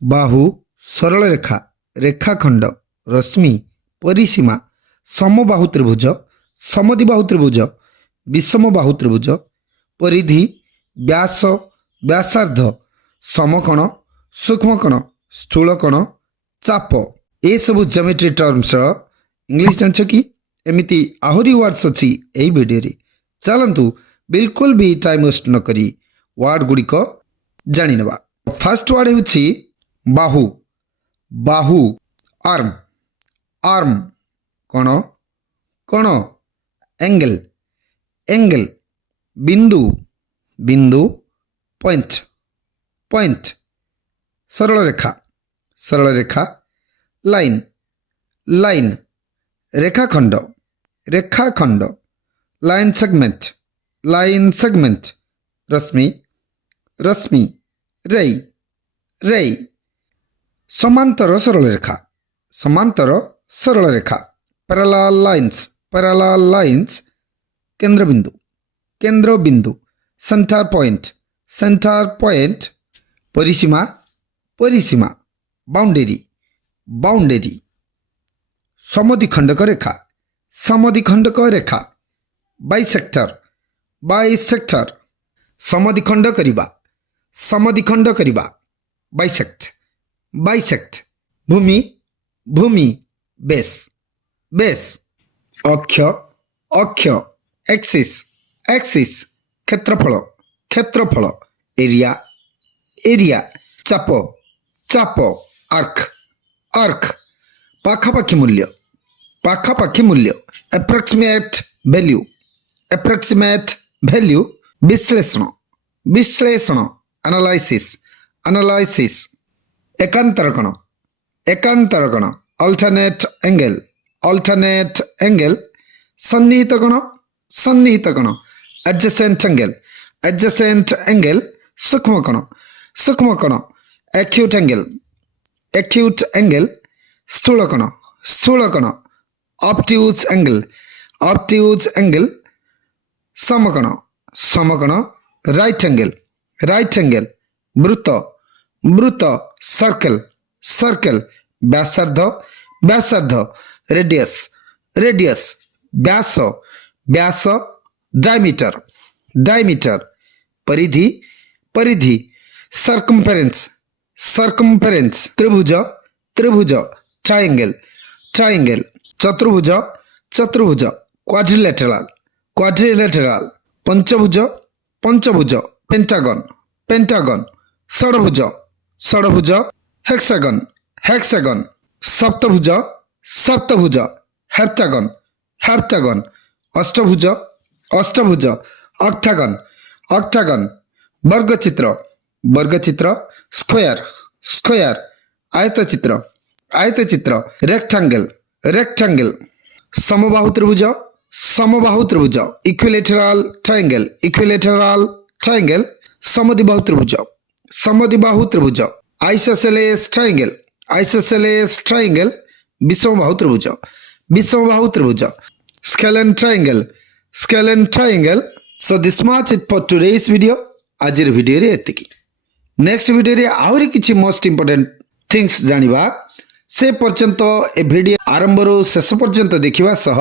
ବାହୁ ସରଳ ରେଖା ରେଖାଖଣ୍ଡ ରଶ୍ମି ପରିସୀମା ସମବାହୁ ତ୍ରିଭୁଜ ସମଦ୍ୱିବାହୁ ତ୍ରିଭୁଜ ବିଷମବାହୁ ତ୍ରିଭୁଜ ପରିଧି ବ୍ୟାସ ବ୍ୟାସାର୍ଦ୍ଧ ସମକୋଣ ସୂକ୍ଷ୍ମକୋଣ ସ୍ଥୂଳକୋଣ ଚାପ ଏସବୁ ଜ୍ୟାମେଟ୍ରି ଟର୍ମସର ଇଂଲିଶ ଜାଣିଛ କି? ଏମିତି ଆହୁରି ୱାର୍ଡସ୍ ଅଛି ଏହି ଭିଡ଼ିଓରେ। ଚାଲନ୍ତୁ ବିଲକୁଲ ବି ଟାଇମ୍ ୱେଷ୍ଟ ନ କରି ୱାର୍ଡ ଗୁଡ଼ିକ ଜାଣିନେବା। ଫାର୍ଷ୍ଟ ୱାର୍ଡ ହେଉଛି ବାହୁ ବାହୁ ଆର୍ମ ଆର୍ମ କଣ କଣ ଏଙ୍ଗେଲ ଏଙ୍ଗେଲ ବିନ୍ଦୁ ବିନ୍ଦୁ ପଏଣ୍ଟ ପଏଣ୍ଟ ସରଳ ରେଖା ଲାଇନ୍ ଲାଇନ୍ ରେଖାଖଣ୍ଡ ରେଖାଖଣ୍ଡ ଲାଇନ୍ ସେଗମେଣ୍ଟ ରଶ୍ମି ରଶ୍ମି ରେଇ ରେଇ ସମାନ୍ତର ସରଳ ରେଖା parallel lines କେନ୍ଦ୍ରବିନ୍ଦୁ ସେଣ୍ଟର ପଏଣ୍ଟ ପରିସୀମା ବାଉଣ୍ଡେରୀ ସମଦ୍ୱିଖଣ୍ଡକ ରେଖା ବାଇସେକ୍ଟର ସମଦ୍ୱିଖଣ୍ଡ କରିବା ବାଇସେକ୍ଟ ଭୂମି ବେସ୍ ଅକ୍ଷ ଏକ୍ସିସ୍ କ୍ଷେତ୍ରଫଳ ଏରିଆ ଚାପ ଆର୍କ ପାଖାପାଖି ମୂଲ୍ୟ approximate value ବିଶ୍ଳେଷଣ analysis ଏକାନ୍ତର କୋଣ alternate angle ସନ୍ନିହିତ କୋଣ adjacent angle ସୂକ୍ଷ୍ମ କୋଣ acute angle ସ୍ଥୂଳ କୋଣ obtuse angle ସମକୋଣ right angle ବୃତ୍ତ circle ବ୍ୟାସାର୍ଦ୍ଧ radius Vyas diameter Paridhi circumference ତ୍ରିଭୁଜ triangle Chaturbhuj quadrilateral ପଞ୍ଚଭୁଜ pentagon ଷଡ଼ଭୁଜ hexagon ସପ୍ତଭୁଜ heptagon ଅଷ୍ଟଭୁଜ octagon ବର୍ଗଚିତ୍ର square ଆୟତଚିତ୍ର rectangle ସମବାହୁ ତ୍ରିଭୁଜ equilateral triangle ସମଦ୍ୱିବାହୁ ତ୍ରିଭୁଜ isosceles triangle ବିଷମବାହୁ ତ୍ରିଭୁଜ scalene triangle so this much it for today's video ଆଜିର ଭିଡ଼ିଓରେ ଏତିକି। Next ଭିଡ଼ିଓରେ ଆହୁରି କିଛି most important things ଜାଣିବା। ସେ ପର୍ଯ୍ୟନ୍ତ ଏ video ଆରମ୍ଭରୁ ଶେଷ ପର୍ଯ୍ୟନ୍ତ ଦେଖିବା ସହ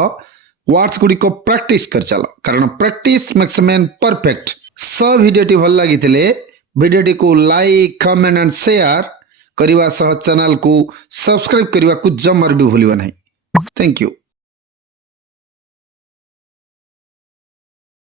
ୱାର୍ଡସ୍ ଗୁଡ଼ିକ ପ୍ରାକ୍ଟିସ୍ କରିଚାଲ, କାରଣ ପ୍ରାକ୍ଟିସ୍ ମେକ୍ସ ମ୍ୟାନ୍ ପରଫେକ୍ଟ। ଭିଡ଼ିଓଟି ଭଲ ଲାଗିଥିଲେ ଭିଡ଼ିଓଟିକୁ ଲାଇକ୍ କମେଣ୍ଟ ଆଣ୍ଡ ସେୟାର କରିବା ସହ ଚ୍ୟାନେଲକୁ ସବସ୍କ୍ରାଇବ୍ କରିବାକୁ ଜମାରୁ ବି ଭୁଲିବ ନାହିଁ। Thank you.